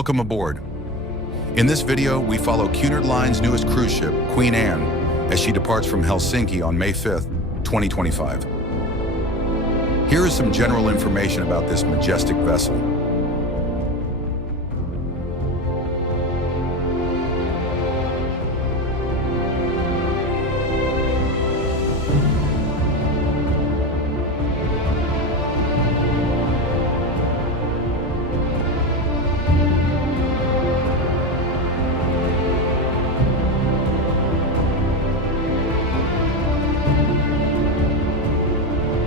Welcome aboard. In this video, we follow Cunard Line's newest cruise ship, Queen Anne, as she departs from Helsinki on May 5th, 2025. Here is some general information about this majestic vessel.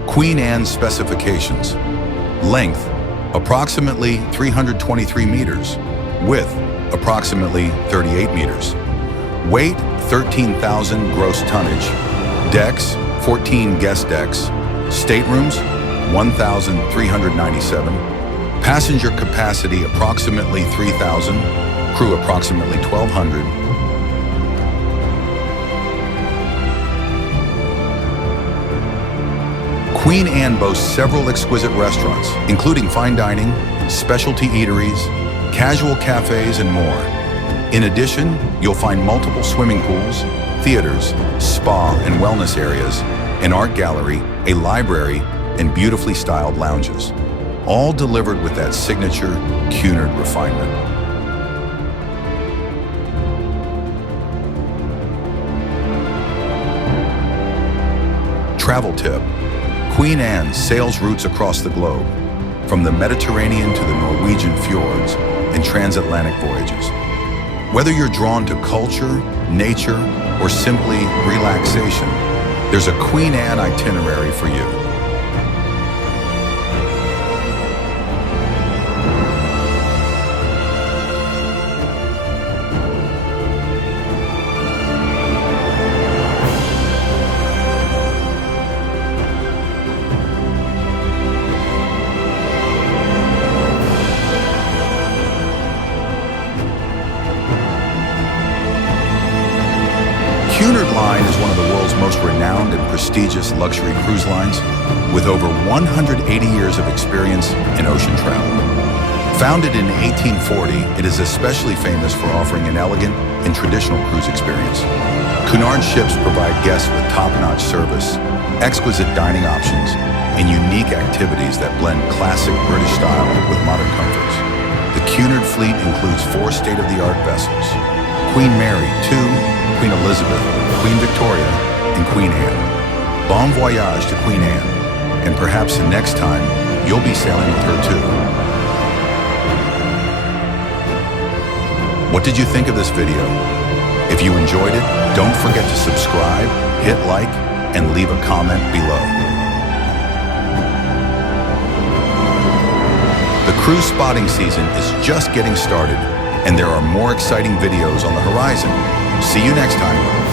Queen Anne's specifications. Length, approximately 323 meters. Width, approximately 38 meters. Weight, 13,000 gross tonnage. Decks, 14 guest decks. Staterooms, 1,397. Passenger capacity, approximately 3,000. Crew, approximately 1,200. Queen Anne boasts several exquisite restaurants, including fine dining, specialty eateries, casual cafes, and more. In addition, you'll find multiple swimming pools, theaters, spa and wellness areas, an art gallery, a library, and beautifully styled lounges, all delivered with that signature Cunard refinement. Travel tip. Queen Anne sails routes across the globe, from the Mediterranean to the Norwegian fjords and transatlantic voyages. Whether you're drawn to culture, nature, or simply relaxation, there's a Queen Anne itinerary for you. Cunard Line is one of the world's most renowned and prestigious luxury cruise lines, with over 180 years of experience in ocean travel. Founded in 1840, it is especially famous for offering an elegant and traditional cruise experience. Cunard ships provide guests with top-notch service, exquisite dining options, and unique activities that blend classic British style with modern comforts. The Cunard fleet includes 4 state-of-the-art vessels: Queen Mary, Queen Elizabeth, Queen Victoria, and Queen Anne. Bon voyage to Queen Anne, and perhaps the next time you'll be sailing with her too. What did you think of this video? If you enjoyed it, don't forget to subscribe, hit like, and leave a comment below. The cruise spotting season is just getting started, and there are more exciting videos on the horizon. See you next time.